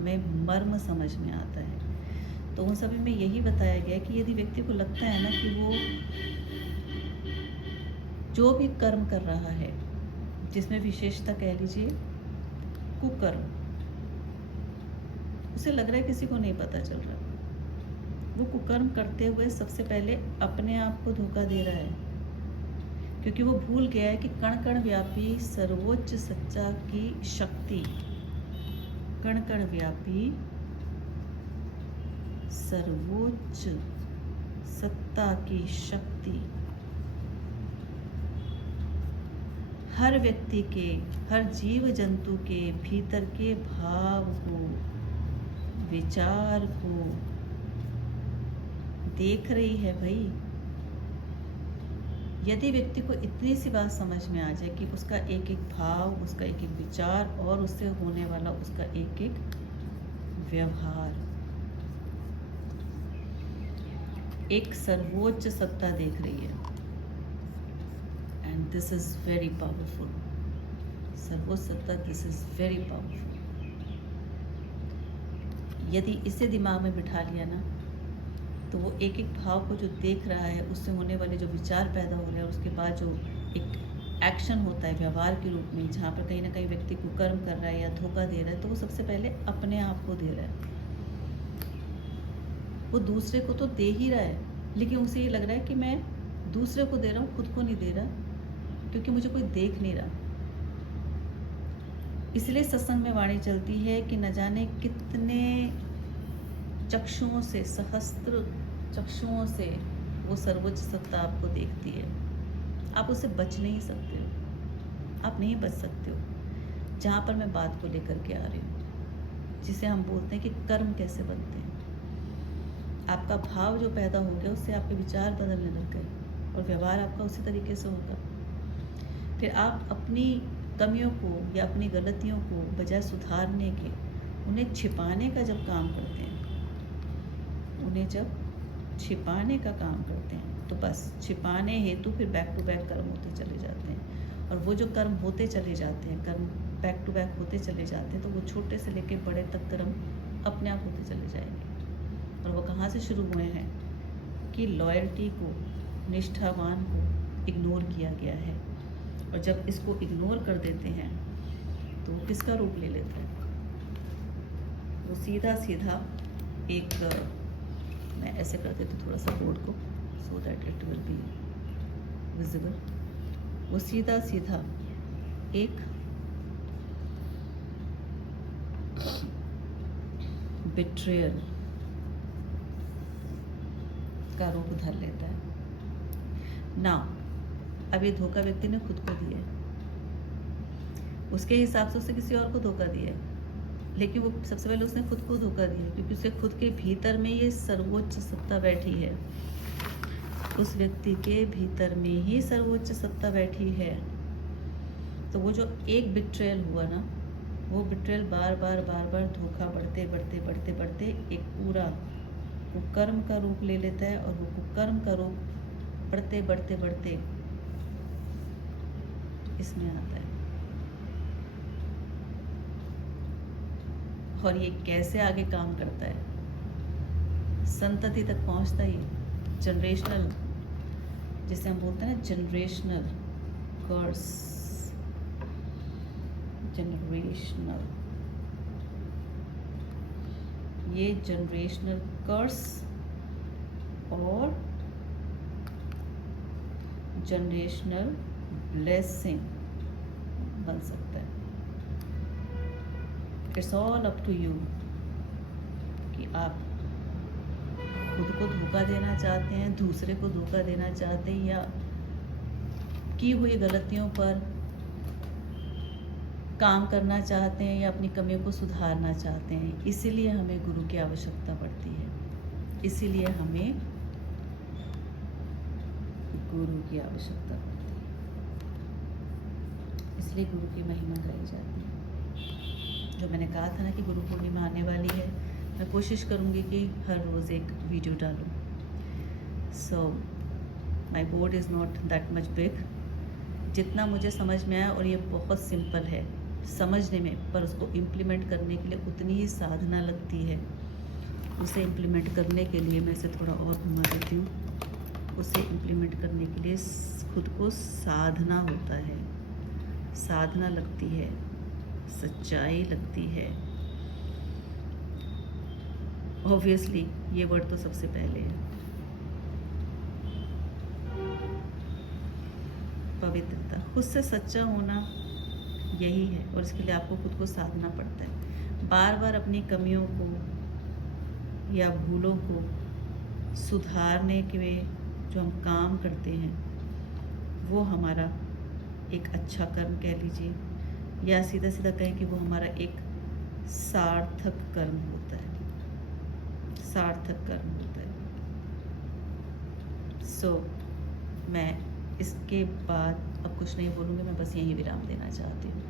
में मर्म समझ में आता है। तो उन सभी में यही बताया गया कि यदि व्यक्ति को लगता है ना कि वो जो भी कर्म कर रहा है, जिसमें विशेषता कह लीजिए कुकर्म, उसे लग रहा है किसी को नहीं पता चल रहा, वो कुकर्म करते हुए सबसे पहले अपने आप को धोखा दे रहा है, क्योंकि वो भूल गया है कि कण कण व्यापी सर्वोच्च सच्चा की शक्ति, कण कण व्यापी सर्वोच्च सत्ता की शक्ति हर व्यक्ति के, हर जीव जंतु के भीतर के भाव को, विचार को देख रही है भाई। यदि व्यक्ति को इतनी सी बात समझ में आ जाए कि उसका एक एक भाव, उसका एक एक विचार और उससे होने वाला उसका एक एक व्यवहार एक सर्वोच्च सत्ता देख रही है, and this is very powerful. सर्वोच्च सत्ता, दिस इज वेरी पावरफुल। यदि इसे दिमाग में बिठा लिया ना, तो वो एक एक भाव को जो देख रहा है, उससे होने वाले जो विचार पैदा हो रहे हैं, उसके बाद जो एक एक्शन होता है व्यवहार के रूप में, जहाँ पर कहीं ना कहीं व्यक्ति कुकर्म कर रहा है या धोखा दे रहा है, तो वो सबसे पहले अपने आप को दे रहा है। वो दूसरे को तो दे ही रहा है, लेकिन उसे ये लग रहा है कि मैं दूसरे को दे रहा हूँ, खुद को नहीं दे रहा, क्योंकि मुझे कोई देख नहीं रहा। इसलिए सत्संग में वाणी चलती है कि न जाने कितने चक्षुओं से, सहस्त्र चक्षुओं से वो सर्वोच्च सत्ता आपको देखती है। आप उससे बच नहीं सकते हो, आप नहीं बच सकते हो। जहाँ पर मैं बात को लेकर के आ रही हूँ, जिसे हम बोलते हैं कि कर्म कैसे बनते हैं। आपका भाव जो पैदा हो गया, उससे आपके विचार बदलने लग गए और व्यवहार आपका उसी तरीके से होगा। फिर आप अपनी कमियों को या अपनी गलतियों को बजाय सुधारने के, उन्हें छिपाने का जब काम करते हैं, उन्हें जब छिपाने का काम करते हैं, तो बस छिपाने हेतु फिर बैक टू बैक कर्म होते चले जाते हैं। और वो जो कर्म होते चले जाते हैं, कर्म बैक टू बैक होते चले जाते हैं, तो वो छोटे से लेके बड़े तक कर्म अपने आप होते चले जाएंगे। और वो कहाँ से शुरू हुए हैं कि लॉयल्टी को, निष्ठावान को इग्नोर किया गया है। और जब इसको इग्नोर कर देते हैं, तो वो किसका रूप ले लेता है? वो सीधा सीधा एक, मैं ऐसे कर देती हूँ थोड़ा सा बोर्ड को, so that it will be visible. वो सीधा सीधा एक बिट्रेयल का रूप धर लेता है ना। अब ये धोखा व्यक्ति ने खुद को दिया है, उसके हिसाब से उसने किसी और को धोखा दिया है, लेकिन वो सबसे पहले उसने खुद को धोखा दिया, क्योंकि उसे खुद के भीतर में ये सर्वोच्च सत्ता बैठी है। उस व्यक्ति के भीतर में ही सर्वोच्च सत्ता बैठी है। तो वो जो एक बिट्रेयल हुआ ना, वो बिट्रेयल बार बार धोखा बढ़ते बढ़ते बढ़ते बढ़ते एक पूरा कुकर्म का रूप ले लेता है। और वो कुकर्म का रूप बढ़ते बढ़ते बढ़ते इसमें आता है। और ये कैसे आगे काम करता है, संतति तक पहुंचता ही, जनरेशनल, जिसे हम बोलते हैं जनरेशनल कर्स, जनरेशनल, ये जनरेशनल कर्स और जनरेशनल ब्लेसिंग बन सकता है। It's all up to you कि आप खुद को धोखा देना चाहते हैं, दूसरे को धोखा देना चाहते हैं, या की हुई गलतियों पर काम करना चाहते हैं, या अपनी कमियों को सुधारना चाहते हैं। इसीलिए हमें गुरु की आवश्यकता पड़ती है, इसीलिए हमें गुरु की आवश्यकता पड़ती है, इसलिए गुरु की महिमा गाई जाती है। जो मैंने कहा था ना कि गुरु पूर्णिमा आने वाली है, मैं कोशिश करूँगी कि हर रोज़ एक वीडियो डालूँ। So my board is not that much big, जितना मुझे समझ में आया, और ये बहुत सिंपल है, समझने में, पर उसको इम्प्लीमेंट करने के लिए उतनी ही साधना लगती है। उसे इम्प्लीमेंट करने के लिए, मैं इसे थोड़ा और घुमा देती हूँ, उसे इम्प्लीमेंट करने के लिए खुद को साधना होता है, साधना लगती है, सच्चाई लगती है। ऑब्वियसली ये वर्ड तो सबसे पहले है, पवित्रता। खुद से सच्चा होना यही है, और इसके लिए आपको खुद को साधना पड़ता है। बार बार अपनी कमियों को या भूलों को सुधारने के जो हम काम करते हैं, वो हमारा एक अच्छा कर्म कह लीजिए, या सीधा सीधा कहें कि वो हमारा एक सार्थक कर्म होता है, सार्थक कर्म होता है। मैं इसके बाद अब कुछ नहीं बोलूँगी, मैं बस यहीं विराम देना चाहती हूँ।